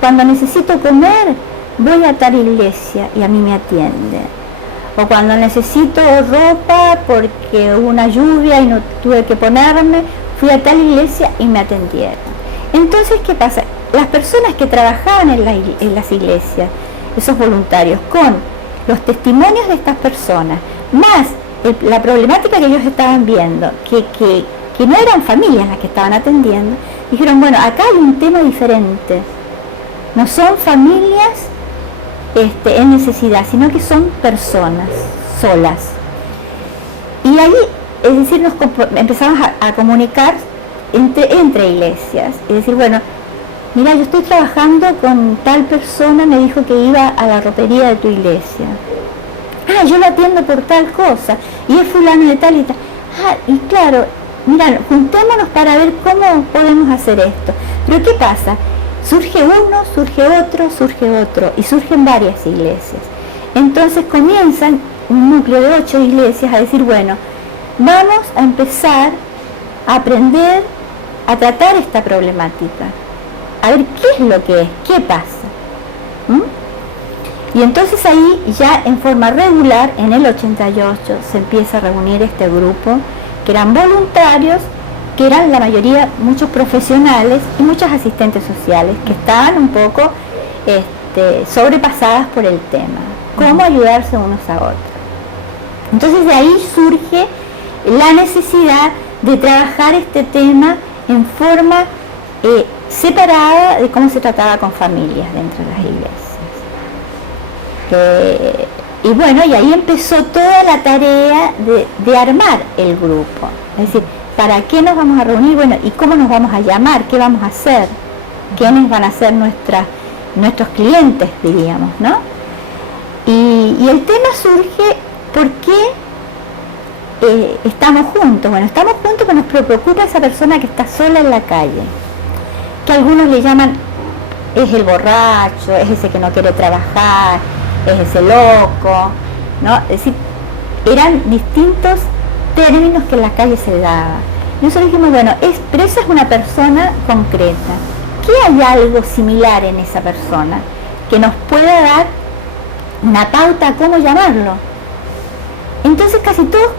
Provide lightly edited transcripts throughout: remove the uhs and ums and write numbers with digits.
Cuando necesito comer, voy a tal iglesia y a mí me atiende. O cuando necesito ropa porque hubo una lluvia y no tuve que ponerme, fui a tal iglesia y me atendieron. Entonces, ¿qué pasa? Las personas que trabajaban en las iglesias, esos voluntarios, con los testimonios de estas personas, más la problemática que ellos estaban viendo, que no eran familias las que estaban atendiendo, dijeron, bueno, acá hay un tema diferente. No son familias en necesidad, sino que son personas solas. Y ahí, es decir, empezamos a comunicar entre iglesias. Es decir, bueno, mira, yo estoy trabajando con tal persona, me dijo que iba a la ropería de tu iglesia. Ah, yo lo atiendo por tal cosa, y es fulano de tal y tal. Ah, y claro, mira, juntémonos para ver cómo podemos hacer esto. Pero ¿qué pasa? Surge uno, surge otro, y surgen varias iglesias. Entonces comienzan un núcleo de 8 iglesias a decir, bueno, vamos a empezar a aprender a tratar esta problemática, a ver qué es lo que es, qué pasa. Y entonces ahí ya en forma regular, en el 88, se empieza a reunir este grupo, que eran voluntarios, que eran la mayoría muchos profesionales y muchas asistentes sociales, que estaban un poco sobrepasadas por el tema, cómo ayudarse unos a otros. Entonces de ahí surge la necesidad de trabajar este tema en forma separada de cómo se trataba con familias dentro de las iglesias. Y bueno, y ahí empezó toda la tarea de armar el grupo, es decir, ¿para qué nos vamos a reunir? Bueno, ¿y cómo nos vamos a llamar? ¿Qué vamos a hacer? ¿Quiénes van a ser nuestros clientes, diríamos, ¿no? Y el tema surge porque estamos juntos. Bueno, estamos juntos porque nos preocupa esa persona que está sola en la calle, que algunos le llaman, es el borracho, es ese que no quiere trabajar, es ese loco, ¿no? Es decir, eran distintos términos que en la calle se le daba. Nosotros dijimos, bueno, pero esa es una persona concreta. ¿Qué hay algo similar en esa persona que nos pueda dar una pauta a cómo llamarlo? Entonces casi todos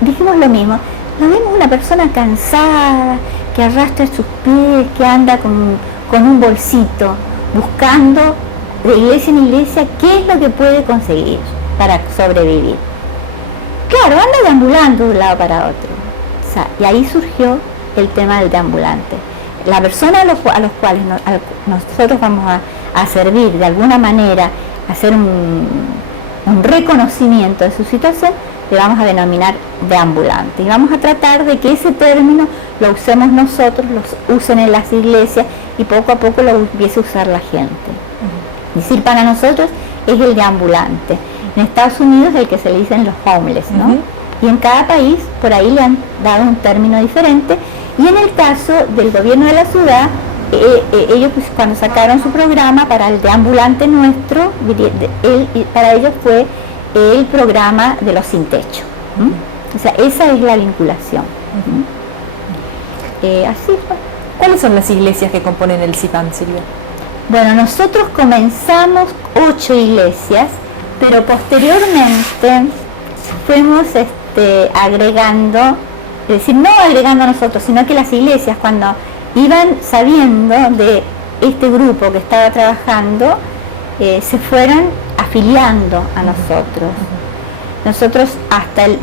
dijimos lo mismo. Nos vemos una persona cansada, que arrastra sus pies, que anda con un bolsito, buscando de iglesia en iglesia qué es lo que puede conseguir para sobrevivir. Claro, anda deambulando de un lado para otro. O sea, y ahí surgió el tema del deambulante. La persona a los cuales nosotros vamos a servir de alguna manera, hacer un reconocimiento de su situación, le vamos a denominar deambulante. Y vamos a tratar de que ese término lo usemos nosotros, lo usen en las iglesias y poco a poco lo empiece a usar la gente. Es decir, para nosotros es el deambulante. En Estados Unidos es el que se le dicen los homeless, ¿no? Y en cada país por ahí le han dado un término diferente. Y en el caso del gobierno de la ciudad, ellos pues, cuando sacaron su programa para el deambulante nuestro, para ellos fue el programa de los sin techo. O sea, esa es la vinculación. Así fue. ¿Cuáles son las iglesias que componen el CIPAN, Silvia? Bueno, nosotros comenzamos 8 iglesias, pero posteriormente fuimos agregando, es decir, no agregando nosotros, sino que las iglesias cuando iban sabiendo de este grupo que estaba trabajando, se fueron afiliando a nosotros. Nosotros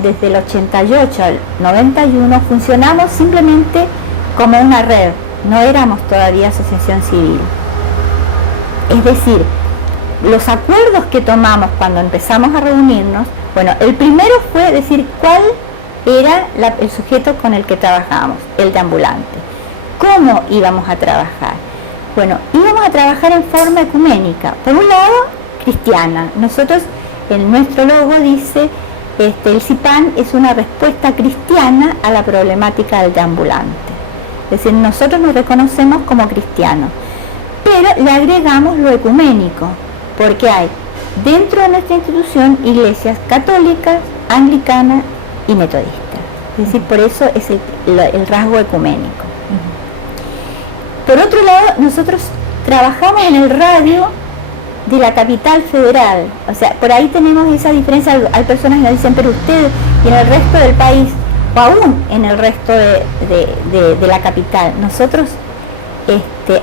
desde el 88 al 91 funcionamos simplemente como una red, no éramos todavía asociación civil. Es decir, los acuerdos que tomamos cuando empezamos a reunirnos, bueno, el primero fue decir cuál era el sujeto con el que trabajábamos, el deambulante. ¿Cómo íbamos a trabajar? Bueno, íbamos a trabajar en forma ecuménica. Por un lado, cristiana. Nosotros, en nuestro logo dice, el CIPAN es una respuesta cristiana a la problemática del deambulante. Es decir, nosotros nos reconocemos como cristianos, pero le agregamos lo ecuménico, porque hay dentro de nuestra institución iglesias católicas, anglicanas y metodistas. Es decir, por eso es el rasgo ecuménico. Por otro lado, nosotros trabajamos en el radio de la capital federal. O sea, por ahí tenemos esa diferencia. Hay personas que nos dicen, pero ustedes y en el resto del país, o aún en el resto de la capital, nosotros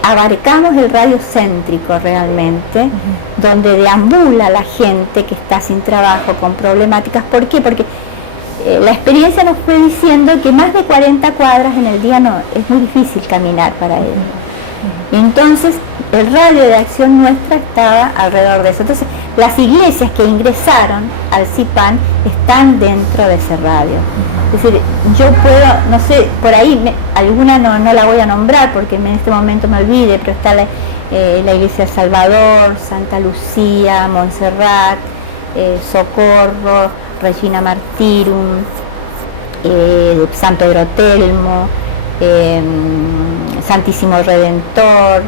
abarcamos el radio céntrico realmente, donde deambula la gente que está sin trabajo, con problemáticas. ¿Por qué? Porque la experiencia nos fue diciendo que más de 40 cuadras en el día no, es muy difícil caminar para ellos. Entonces, el radio de acción nuestra estaba alrededor de eso. Entonces, las iglesias que ingresaron al CIPAN están dentro de ese radio. Es decir, yo puedo, no sé, por ahí, alguna no la voy a nombrar porque en este momento me olvide, pero está la iglesia de Salvador, Santa Lucía, Montserrat, Socorro, Regina Martyrum, San Pedro Telmo, Santísimo Redentor,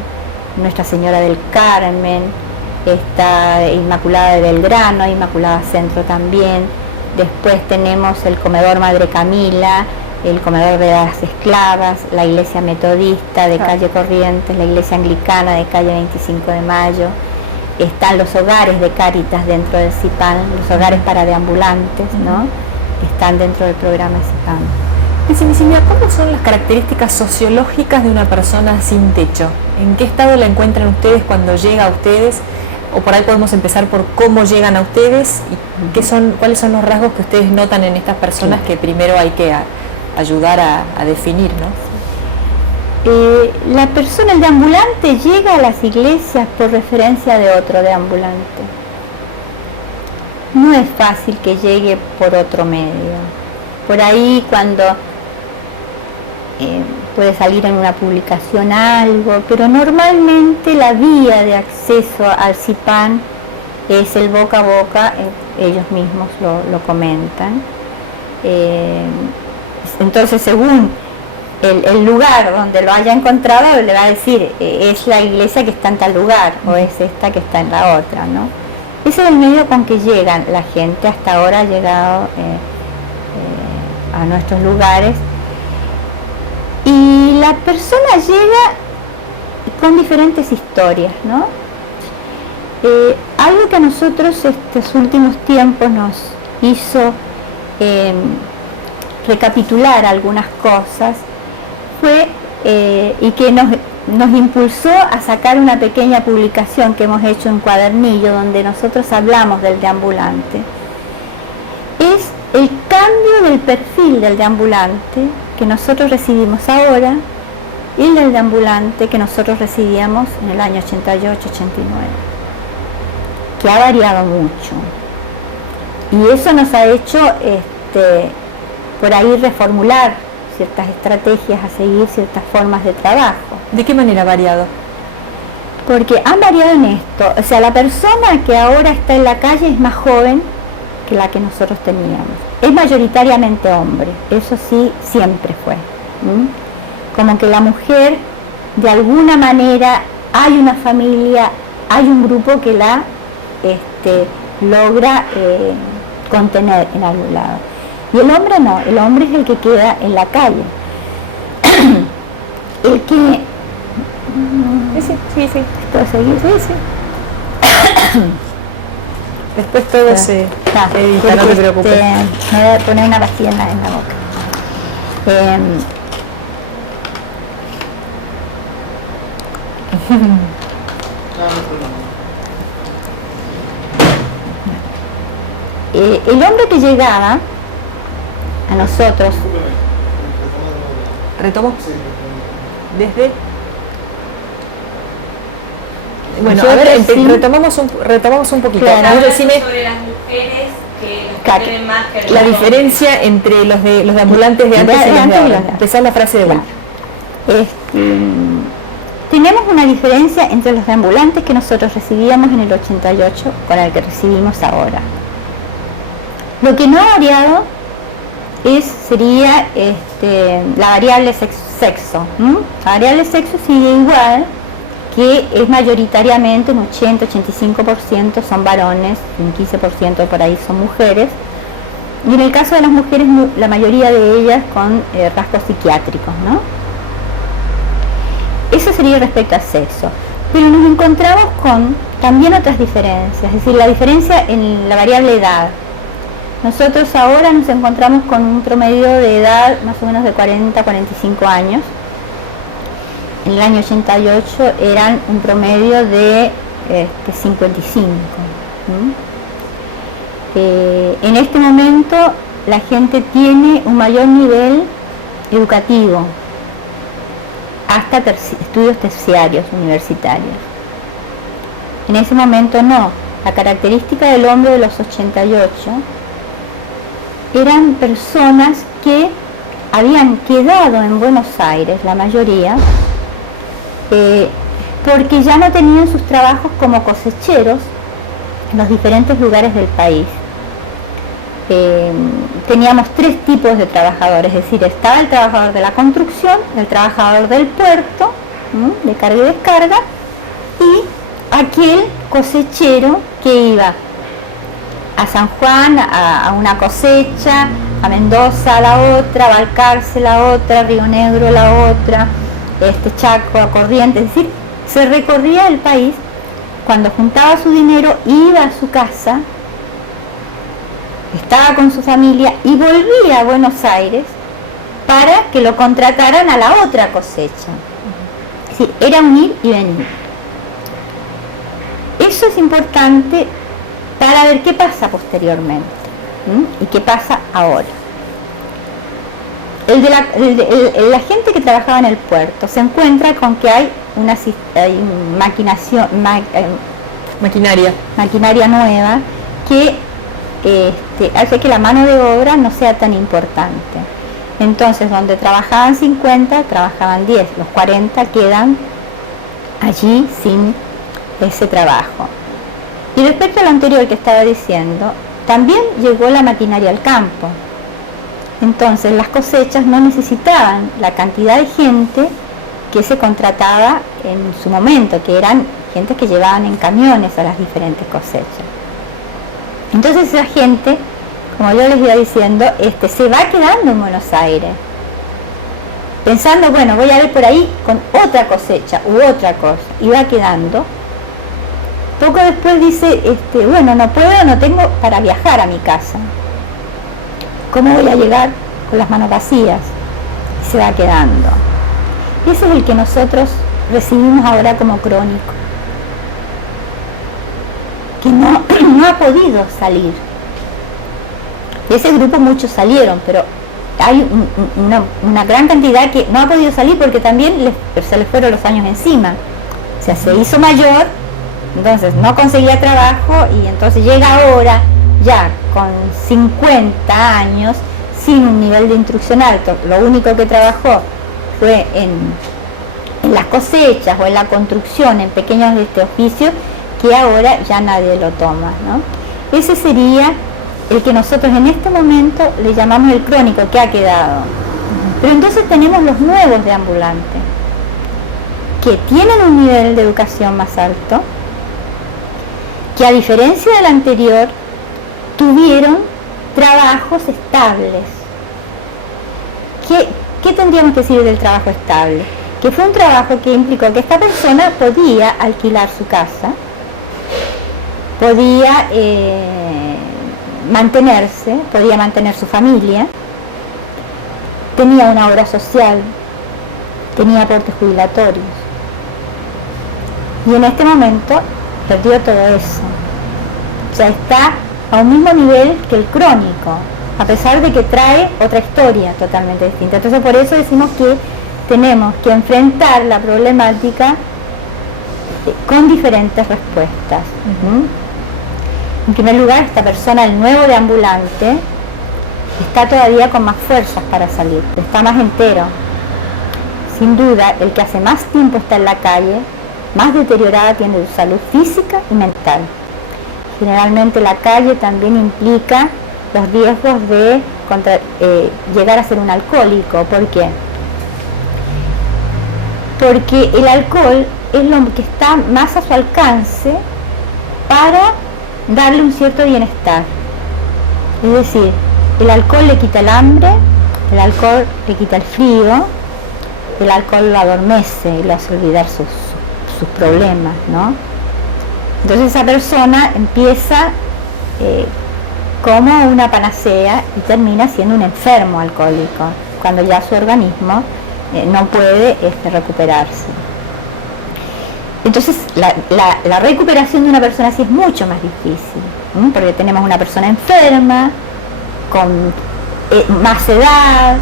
Nuestra Señora del Carmen, está Inmaculada de Belgrano, Inmaculada Centro también. Después tenemos el Comedor Madre Camila, el Comedor de las Esclavas, la Iglesia Metodista de Calle Corrientes, la Iglesia Anglicana de Calle 25 de Mayo. Están los hogares de Cáritas dentro del CIPAN, los hogares para deambulantes, ¿no? Están dentro del programa CIPAN. Decime, Silvia, ¿cómo son las características sociológicas de una persona sin techo? ¿En qué estado la encuentran ustedes cuando llega a ustedes? O por ahí podemos empezar por cómo llegan a ustedes y cuáles son los rasgos que ustedes notan en estas personas que primero hay que ayudar a definir, ¿no? La persona, el deambulante, llega a las iglesias por referencia de otro deambulante. No es fácil que llegue por otro medio. Por ahí cuando puede salir en una publicación algo, pero normalmente la vía de acceso al CIPAN es el boca a boca, ellos mismos lo comentan. Entonces, según el lugar donde lo haya encontrado, le va a decir, es la iglesia que está en tal lugar, o es esta que está en la otra, ¿no? Ese es el medio con que llegan la gente, hasta ahora ha llegado a nuestros lugares. Y la persona llega con diferentes historias, ¿no? Algo que a nosotros estos últimos tiempos nos hizo recapitular algunas cosas fue y que nos impulsó a sacar una pequeña publicación que hemos hecho en Cuadernillo, donde nosotros hablamos del deambulante. Es el cambio del perfil del deambulante que nosotros recibimos ahora y el deambulante que nosotros recibíamos en el año 88-89, que ha variado mucho. Y eso nos ha hecho por ahí reformular ciertas estrategias a seguir, ciertas formas de trabajo. ¿De qué manera ha variado? Porque han variado en esto. O sea, la persona que ahora está en la calle es más joven que la que nosotros teníamos. Es mayoritariamente hombre, eso sí, siempre fue. Como que la mujer, de alguna manera, hay una familia, hay un grupo que la logra contener en algún lado. Y el hombre no, el hombre es el que queda en la calle. El que... Sí. ¿Puedo seguir? Sí. Después todo se edita, no te preocupes. Me voy a poner una pastilla en la boca. El hombre que llegaba a nosotros... ¿Retomo? Desde... Bueno, yo a ver, recién... retomamos un poquito. Claro. Sobre las mujeres que tienen más que la diferencia entre los deambulantes de antes y los de ahora. Empezar la frase de vuelta. Tenemos una diferencia entre los deambulantes que nosotros recibíamos en el 88 con el que recibimos ahora. Lo que no ha variado sería la variable sexo. La variable sexo sigue igual, que es mayoritariamente un 80-85% son varones, un 15% por ahí son mujeres, y en el caso de las mujeres la mayoría de ellas con rasgos psiquiátricos, ¿no? Eso sería respecto al sexo. Pero nos encontramos con también otras diferencias, es decir, la diferencia en la variable edad. Nosotros ahora nos encontramos con un promedio de edad más o menos de 40 a 45 años. En el año 88 eran un promedio de 55. En este momento la gente tiene un mayor nivel educativo, hasta estudios terciarios, universitarios. En ese momento no. La característica del hombre de los 88 eran personas que habían quedado en Buenos Aires, la mayoría, porque ya no tenían sus trabajos como cosecheros en los diferentes lugares del país. Teníamos tres tipos de trabajadores, es decir, estaba el trabajador de la construcción, el trabajador del puerto, de carga y descarga, y aquel cosechero que iba a San Juan a una cosecha, a Mendoza a la otra, a Balcarce la otra, Río Negro la otra, Chaco a Corrientes, es decir, se recorría el país. Cuando juntaba su dinero iba a su casa, estaba con su familia y volvía a Buenos Aires para que lo contrataran a la otra cosecha. Es decir, era un ir y venir. Eso es importante para ver qué pasa posteriormente y qué pasa ahora. La gente que trabajaba en el puerto se encuentra con que hay maquinaria nueva que hace que la mano de obra no sea tan importante. Entonces, donde trabajaban 50, trabajaban 10, los 40 quedan allí sin ese trabajo. Y respecto a lo anterior que estaba diciendo, también llegó la maquinaria al campo. Entonces, las cosechas no necesitaban la cantidad de gente que se contrataba en su momento, que eran gente que llevaban en camiones a las diferentes cosechas. Entonces esa gente, como yo les iba diciendo, se va quedando en Buenos Aires, pensando, bueno, voy a ver por ahí con otra cosecha u otra cosa, y va quedando. Poco después dice, bueno, no puedo, no tengo para viajar a mi casa. ¿Cómo voy a llegar con las manos vacías? Y se va quedando. Ese es el que nosotros recibimos ahora como crónico, que no ha podido salir. De ese grupo muchos salieron, pero hay una gran cantidad que no ha podido salir porque también se les fueron los años encima. O sea, se hizo mayor, entonces no conseguía trabajo y entonces llega ahora ya con 50 años sin un nivel de instrucción alto. Lo único que trabajó fue en las cosechas o en la construcción, en pequeños oficios, que ahora ya nadie lo toma, ¿no? Ese sería el que nosotros en este momento le llamamos el crónico, que ha quedado. Pero entonces tenemos los nuevos deambulantes, que tienen un nivel de educación más alto, que a diferencia del anterior, tuvieron trabajos estables. ¿Qué tendríamos que decir del trabajo estable? Que fue un trabajo que implicó que esta persona podía alquilar su casa, podía mantenerse, podía mantener su familia, tenía una obra social, tenía aportes jubilatorios. Y en este momento perdió todo eso. O sea, está a un mismo nivel que el crónico, a pesar de que trae otra historia totalmente distinta. Entonces, por eso decimos que tenemos que enfrentar la problemática con diferentes respuestas. En primer lugar, esta persona, el nuevo deambulante, está todavía con más fuerzas para salir, está más entero. Sin duda, el que hace más tiempo está en la calle, más deteriorada tiene su salud física y mental. Generalmente la calle también implica los riesgos de llegar a ser un alcohólico. ¿Por qué? Porque el alcohol es lo que está más a su alcance para darle un cierto bienestar. Es decir, el alcohol le quita el hambre, el alcohol le quita el frío, el alcohol lo adormece y lo hace olvidar su sus problemas, ¿no? Entonces esa persona empieza como una panacea y termina siendo un enfermo alcohólico, cuando ya su organismo no puede recuperarse. Entonces la recuperación de una persona así es mucho más difícil, porque tenemos una persona enferma, con más edad,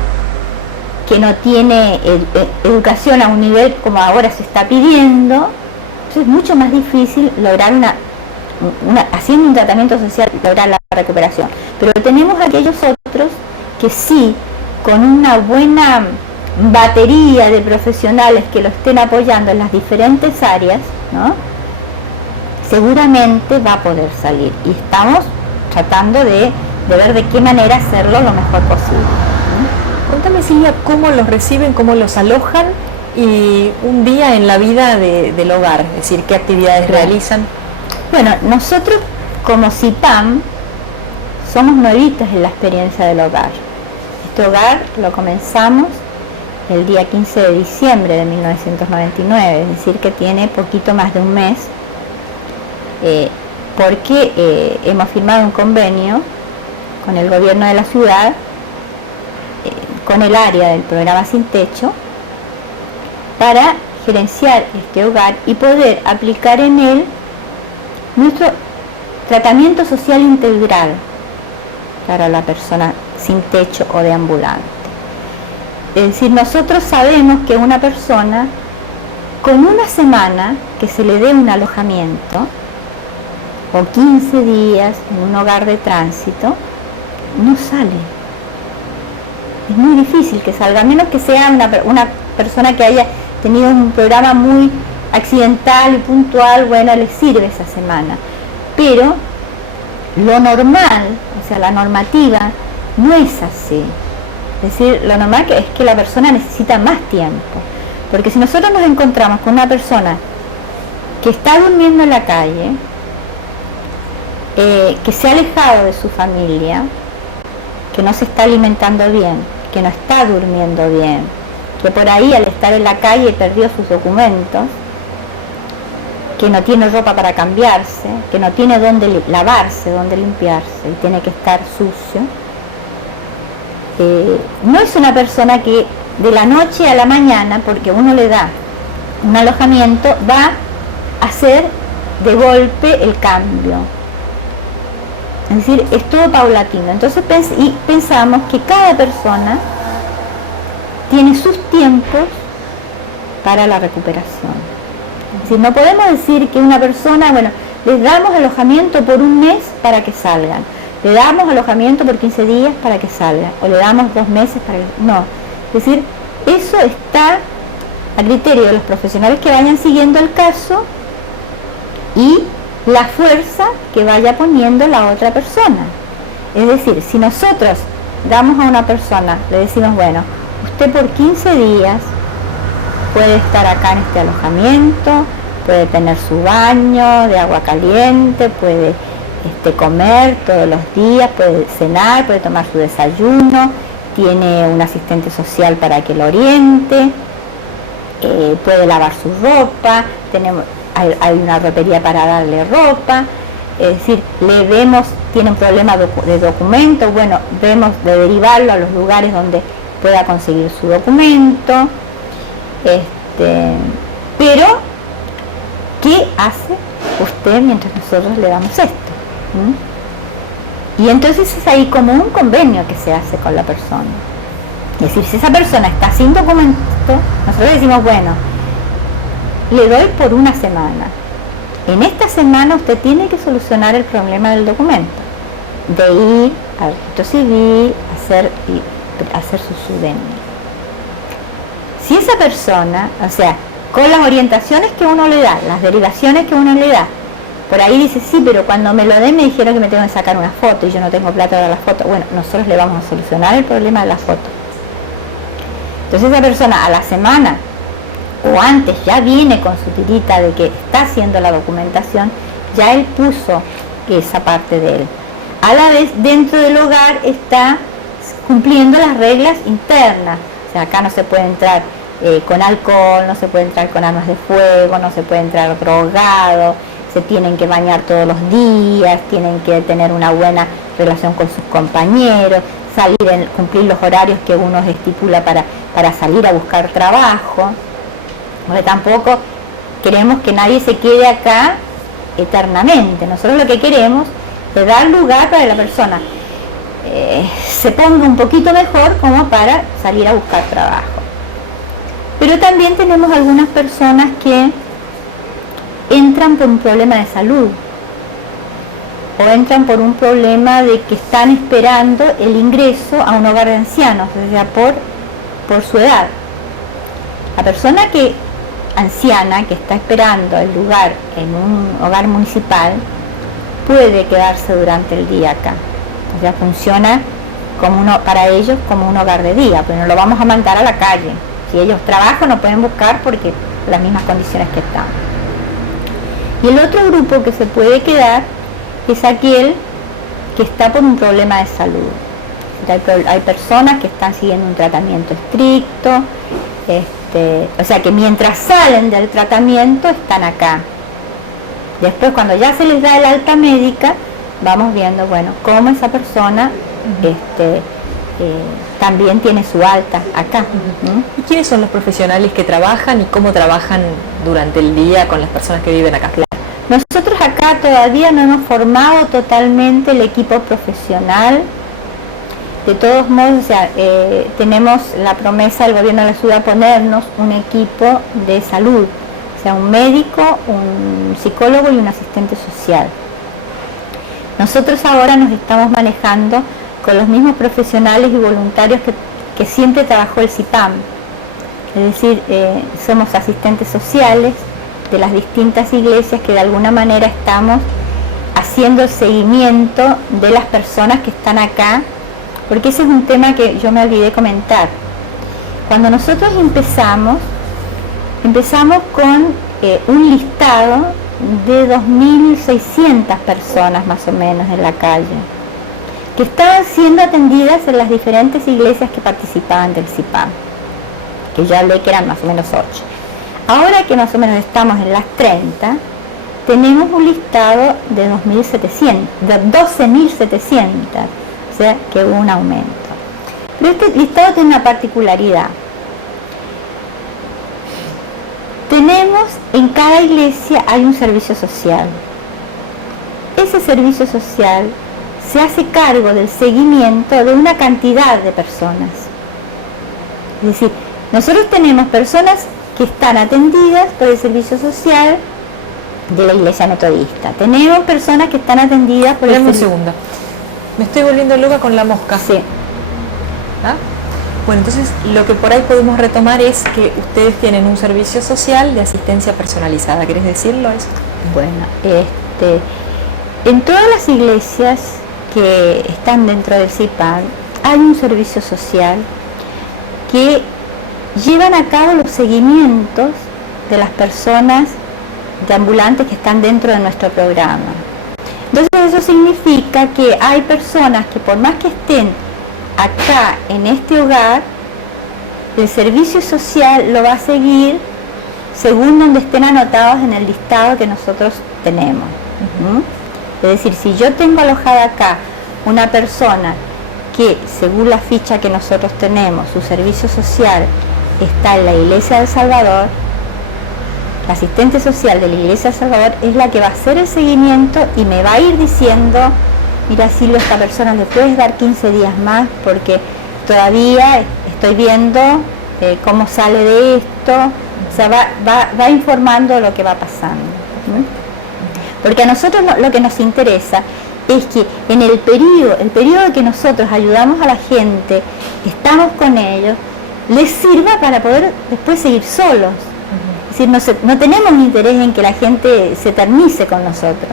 que no tiene educación a un nivel como ahora se está pidiendo. Entonces es mucho más difícil lograr haciendo un tratamiento social, lograr la recuperación. Pero tenemos aquellos otros que sí, con una buena batería de profesionales que lo estén apoyando en las diferentes áreas, ¿no?, seguramente va a poder salir. Y estamos tratando de ver de qué manera hacerlo lo mejor posible. Contame, Silvia, cómo los reciben, cómo los alojan y un día en la vida del hogar, es decir, qué actividades realizan. Bueno, nosotros como CIPAM somos nuevitas en la experiencia del hogar. Este hogar lo comenzamos el día 15 de diciembre de 1999, es decir, que tiene poquito más de un mes, porque hemos firmado un convenio con el gobierno de la ciudad, con el área del programa Sin Techo, para gerenciar este hogar y poder aplicar en él nuestro tratamiento social integral para la persona sin techo o deambulante. Es decir, nosotros sabemos que una persona con una semana que se le dé un alojamiento o 15 días en un hogar de tránsito no sale. Es muy difícil que salga, a menos que sea una persona que haya tenido un programa muy accidental y puntual, bueno, le sirve esa semana. Pero lo normal, o sea, la normativa, no es así. Es decir, lo normal es que la persona necesita más tiempo. Porque si nosotros nos encontramos con una persona que está durmiendo en la calle, que se ha alejado de su familia, que no se está alimentando bien, que no está durmiendo bien, que por ahí al estar en la calle perdió sus documentos, que no tiene ropa para cambiarse, que no tiene dónde lavarse, dónde limpiarse y tiene que estar sucio, no es una persona que de la noche a la mañana, porque uno le da un alojamiento, va a hacer de golpe el cambio. Es decir, es todo paulatino. Entonces pensamos que cada persona tiene sus tiempos para la recuperación. Es decir, no podemos decir que una persona, bueno, les damos alojamiento por un mes para que salgan, le damos alojamiento por 15 días para que salgan, o le damos 2 meses para que... No. Es decir, eso está a criterio de los profesionales que vayan siguiendo el caso y la fuerza que vaya poniendo la otra persona. Es decir, si nosotros damos a una persona, le decimos, bueno, usted por 15 días puede estar acá en este alojamiento, puede tener su baño de agua caliente, puede comer todos los días, puede cenar, puede tomar su desayuno, tiene un asistente social para que lo oriente, puede lavar su ropa, hay una ropería para darle ropa, es decir, le vemos, tiene un problema de documento, bueno, vemos de derivarlo a los lugares donde pueda conseguir su documento, pero ¿qué hace usted mientras nosotros le damos esto? Y entonces es ahí como un convenio que se hace con la persona. Es decir, si esa persona está sin documento, nosotros decimos, bueno, le doy por una semana. En esta semana usted tiene que solucionar el problema del documento, de ir al registro civil, hacer su SUDENI. Si esa persona, o sea, con las orientaciones que uno le da, las derivaciones que uno le da, por ahí dice, sí, pero cuando me lo den me dijeron que me tengo que sacar una foto y yo no tengo plata para la foto. Bueno, nosotros le vamos a solucionar el problema de la foto. Entonces esa persona a la semana o antes ya viene con su tirita de que está haciendo la documentación, ya él puso esa parte de él. A la vez, dentro del hogar está cumpliendo las reglas internas. O sea, acá no se puede entrar con alcohol, no se puede entrar con armas de fuego, no se puede entrar drogado, se tienen que bañar todos los días, tienen que tener una buena relación con sus compañeros, cumplir los horarios que uno estipula para salir a buscar trabajo. Porque tampoco queremos que nadie se quede acá eternamente. Nosotros lo que queremos es dar lugar para que la persona se ponga un poquito mejor como para salir a buscar trabajo. Pero también tenemos algunas personas que entran por un problema de salud o entran por un problema de que están esperando el ingreso a un hogar de ancianos, o sea, por su edad. La persona anciana que está esperando el lugar en un hogar municipal puede quedarse durante el día acá. O sea, funciona para ellos como un hogar de día, pero no lo vamos a mandar a la calle. Si ellos trabajan, no pueden buscar porque las mismas condiciones que están. Y el otro grupo que se puede quedar es aquel que está por un problema de salud. Hay personas que están siguiendo un tratamiento estricto, o sea que mientras salen del tratamiento están acá. Después, cuando ya se les da el alta médica, vamos viendo, bueno, cómo esa persona también tiene su alta acá. ¿Y quiénes son los profesionales que trabajan y cómo trabajan durante el día con las personas que viven acá? Nosotros acá todavía no hemos formado totalmente el equipo profesional. De todos modos, o sea, tenemos la promesa del gobierno de la ciudad ponernos un equipo de salud, o sea, un médico, un psicólogo y un asistente social. Nosotros ahora nos estamos manejando con los mismos profesionales y voluntarios que siempre trabajó el CIPAM. Es decir, somos asistentes sociales de las distintas iglesias que de alguna manera estamos haciendo el seguimiento de las personas que están acá, porque ese es un tema que yo me olvidé comentar. Cuando nosotros empezamos con un listado de 2.600 personas más o menos en la calle, que estaban siendo atendidas en las diferentes iglesias que participaban del CIPAM, que yo hablé que eran más o menos 8. Ahora que más o menos estamos en las 30, tenemos un listado de 12.700, o sea que hubo un aumento. Pero este listado tiene una particularidad. En cada iglesia hay un servicio social. Ese servicio social se hace cargo del seguimiento de una cantidad de personas. Es decir, nosotros tenemos personas que están atendidas por el servicio social de la iglesia metodista. Tenemos personas que están atendidas por el servicio... un segundo. Me estoy volviendo loca con la mosca. Sí. ¿Ah? Bueno, entonces lo que por ahí podemos retomar es que ustedes tienen un servicio social de asistencia personalizada. ¿Querés decirlo eso? Bueno, en todas las iglesias que están dentro del CIPAM hay un servicio social que llevan a cabo los seguimientos de las personas de ambulantes que están dentro de nuestro programa. Entonces eso significa que hay personas que por más que estén acá en este hogar, el servicio social lo va a seguir según donde estén anotados en el listado que nosotros tenemos. Es decir, si yo tengo alojada acá una persona que según la ficha que nosotros tenemos, su servicio social está en la Iglesia del Salvador, la asistente social de la Iglesia del Salvador es la que va a hacer el seguimiento y me va a ir diciendo, mira Silvia, a esta persona le puedes dar 15 días más porque todavía estoy viendo cómo sale de esto, o sea, va informando lo que va pasando. Porque a nosotros lo que nos interesa es que en el periodo que nosotros ayudamos a la gente, estamos con ellos, les sirva para poder después seguir solos. Es decir, no tenemos interés en que la gente se eternice con nosotros.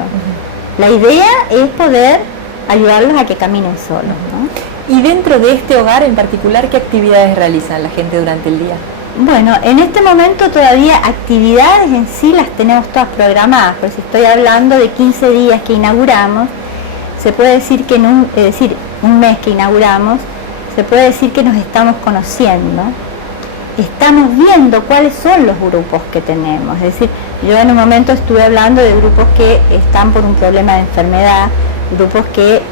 La idea es poder ayudarlos a que caminen solos, ¿no? Y dentro de este hogar en particular, ¿qué actividades realizan la gente durante el día? Bueno, en este momento todavía actividades en sí las tenemos todas programadas, porque si estoy hablando de 15 días que inauguramos, se puede decir que un mes que inauguramos, se puede decir que nos estamos conociendo estamos viendo cuáles son los grupos que tenemos. Es decir, yo en un momento estuve hablando de grupos que están por un problema de enfermedad, grupos que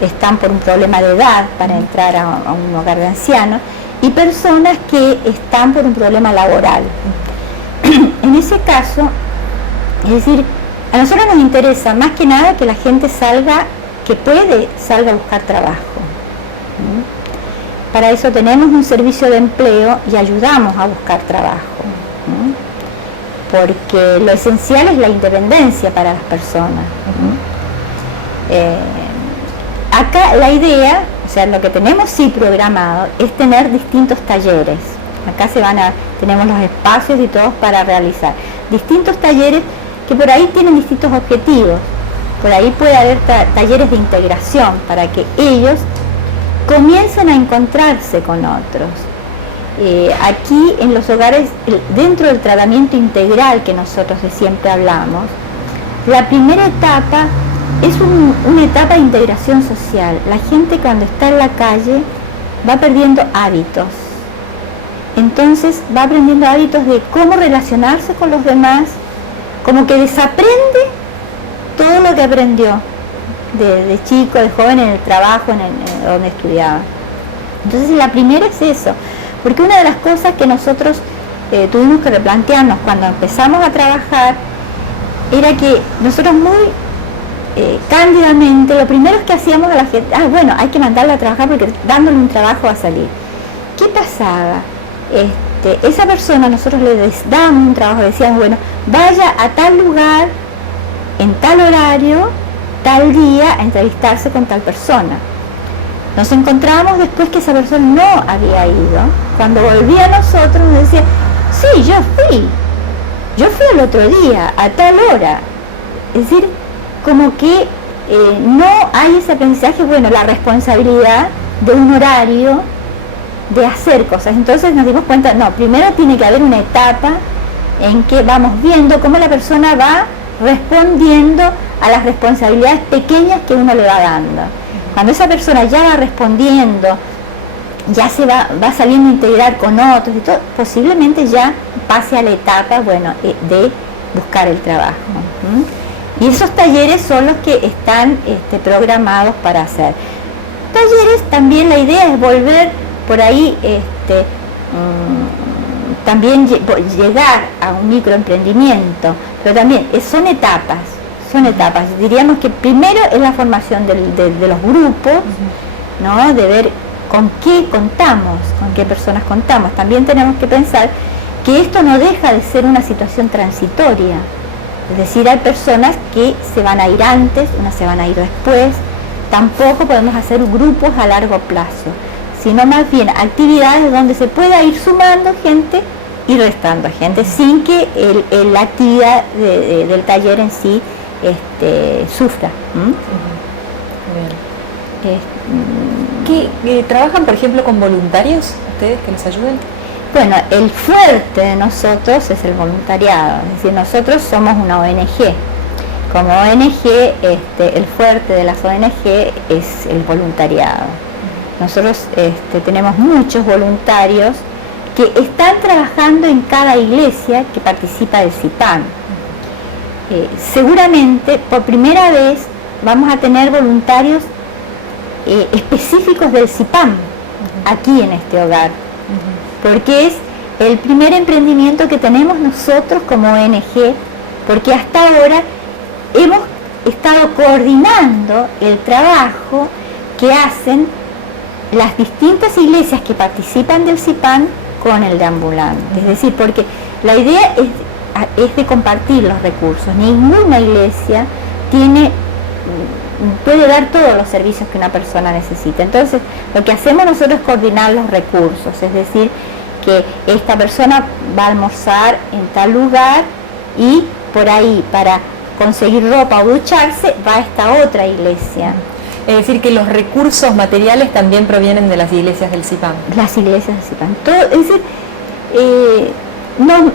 están por un problema de edad para entrar a un hogar de ancianos, y personas que están por un problema laboral. En ese caso, es decir, a nosotros nos interesa más que nada que la gente salga a buscar trabajo. Para eso tenemos un servicio de empleo y ayudamos a buscar trabajo, porque lo esencial es la independencia para las personas. Acá la idea, o sea, lo que tenemos sí programado es tener distintos talleres. Acá tenemos los espacios y todos para realizar distintos talleres que por ahí tienen distintos objetivos. Por ahí puede haber talleres de integración para que ellos comiencen a encontrarse con otros. Aquí en los hogares, dentro del tratamiento integral que nosotros de siempre hablamos, la primera etapa es una etapa de integración social. La gente cuando está en la calle va perdiendo hábitos. Entonces va aprendiendo hábitos de cómo relacionarse con los demás, como que desaprende todo lo que aprendió de chico, de joven, en el trabajo, donde estudiaba. Entonces la primera es eso, porque una de las cosas que nosotros tuvimos que replantearnos cuando empezamos a trabajar era que nosotros muy cándidamente, lo primero que hacíamos a la gente, bueno, hay que mandarla a trabajar porque dándole un trabajo va a salir. ¿Qué pasaba? Esa persona, nosotros le dábamos un trabajo, decíamos, bueno, vaya a tal lugar, en tal horario, tal día, a entrevistarse con tal persona. Nos encontrábamos después que esa persona no había ido. Cuando volvía a nosotros nos decía, sí, yo fui el otro día, a tal hora. Es decir, como que no hay ese aprendizaje, bueno, la responsabilidad de un horario, de hacer cosas. Entonces nos dimos cuenta, no, primero tiene que haber una etapa en que vamos viendo cómo la persona va respondiendo a las responsabilidades pequeñas que uno le va dando. Cuando esa persona ya va respondiendo, ya se va saliendo a integrar con otros y todo, posiblemente ya pase a la etapa, bueno, de buscar el trabajo. Y esos talleres son los que están programados para hacer. Talleres, también la idea es volver por ahí, también llegar a un microemprendimiento, pero también son etapas. Diríamos que primero es la formación de los grupos, ¿no? De ver con qué contamos, con qué personas contamos. También tenemos que pensar que esto no deja de ser una situación transitoria. Es decir, hay personas que se van a ir antes, unas se van a ir después. Tampoco podemos hacer grupos a largo plazo, sino más bien actividades donde se pueda ir sumando gente y restando gente, sin que la actividad del taller en sí sufra. ¿Trabajan, por ejemplo, con voluntarios ustedes que les ayuden? Bueno, el fuerte de nosotros es el voluntariado, es decir, nosotros somos una ONG. Como ONG, el fuerte de las ONG es el voluntariado. Nosotros tenemos muchos voluntarios que están trabajando en cada iglesia que participa del CIPAN. Seguramente por primera vez vamos a tener voluntarios específicos del CIPAN aquí en este hogar, porque es el primer emprendimiento que tenemos nosotros como ONG, porque hasta ahora hemos estado coordinando el trabajo que hacen las distintas iglesias que participan del CIPAN con el de ambulante. Es decir, porque la idea es de compartir los recursos. Ninguna iglesia puede dar todos los servicios que una persona necesita. Entonces, lo que hacemos nosotros es coordinar los recursos, es decir, que esta persona va a almorzar en tal lugar y por ahí para conseguir ropa o ducharse va a esta otra iglesia. Es decir, que los recursos materiales también provienen de las iglesias del CIPAN. Las iglesias del CIPAN. Es decir,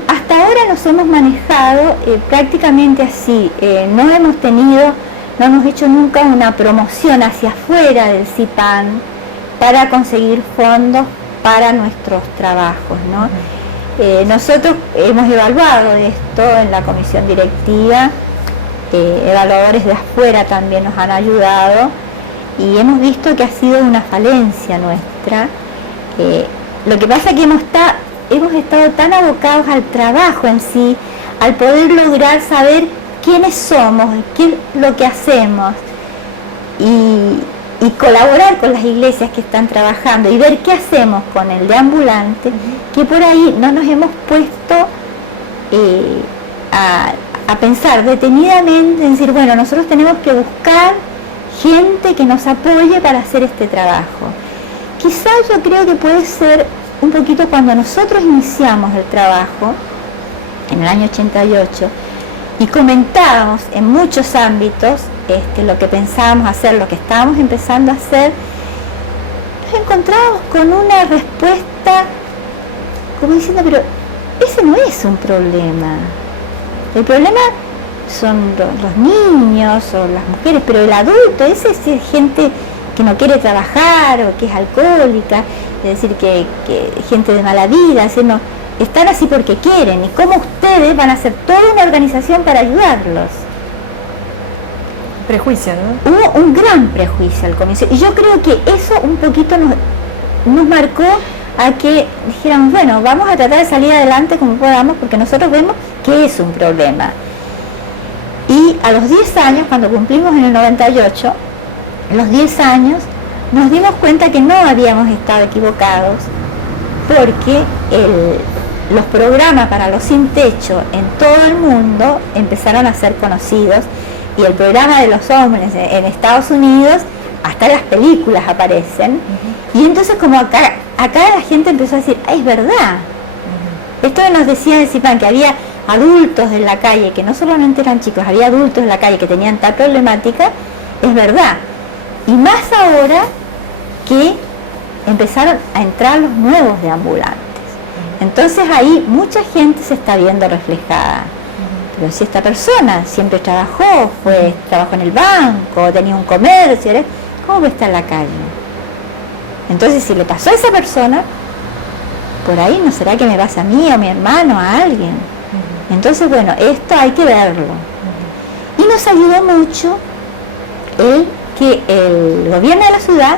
hasta ahora nos hemos manejado prácticamente así. No hemos hecho nunca una promoción hacia afuera del CIPAN para conseguir fondos para nuestros trabajos, ¿no? Nosotros hemos evaluado esto en la comisión directiva, evaluadores de afuera también nos han ayudado y hemos visto que ha sido una falencia nuestra. Lo que pasa es que hemos estado tan abocados al trabajo en sí, al poder lograr saber quiénes somos, qué es lo que hacemos y colaborar con las iglesias que están trabajando y ver qué hacemos con el deambulante, que por ahí no nos hemos puesto a pensar detenidamente en decir, bueno, nosotros tenemos que buscar gente que nos apoye para hacer este trabajo. Quizás yo creo que puede ser un poquito cuando nosotros iniciamos el trabajo, en el año 88, y comentábamos en muchos ámbitos lo que pensábamos hacer, lo que estábamos empezando a hacer, nos encontrábamos con una respuesta como diciendo, pero ese no es un problema. El problema son los niños o las mujeres, pero el adulto, ese es gente que no quiere trabajar o que es alcohólica, es decir, que gente de mala vida, es decir, no, están así porque quieren, y cómo ustedes van a hacer toda una organización para ayudarlos. Prejuicio, ¿no? Hubo un gran prejuicio al comienzo, y yo creo que eso un poquito nos marcó a que dijéramos, bueno, vamos a tratar de salir adelante como podamos, porque nosotros vemos que es un problema. Y a los 10 años, cuando cumplimos en el 98, a los 10 años, nos dimos cuenta que no habíamos estado equivocados, porque los programas para los sin techo en todo el mundo empezaron a ser conocidos, y el programa de los hombres en Estados Unidos, hasta las películas aparecen, y entonces como acá la gente empezó a decir, es verdad, esto que nos decían de Zipán, que había adultos en la calle, que no solamente eran chicos, había adultos en la calle que tenían tal problemática, es verdad, y más ahora que empezaron a entrar los nuevos deambulantes. Entonces ahí mucha gente se está viendo reflejada. Pero si esta persona siempre trabajó en el banco, tenía un comercio, ¿cómo va a estar en la calle? Entonces si le pasó a esa persona, por ahí no será que me pase a mí, a mi hermano, a alguien. Entonces bueno, esto hay que verlo. Y nos ayudó mucho que el gobierno de la ciudad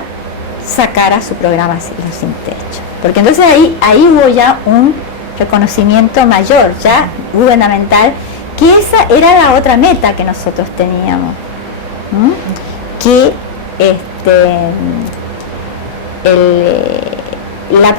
sacara su programa Los Sin Techo, porque entonces ahí hubo ya un reconocimiento mayor, ya gubernamental, que esa era la otra meta que nosotros teníamos, que la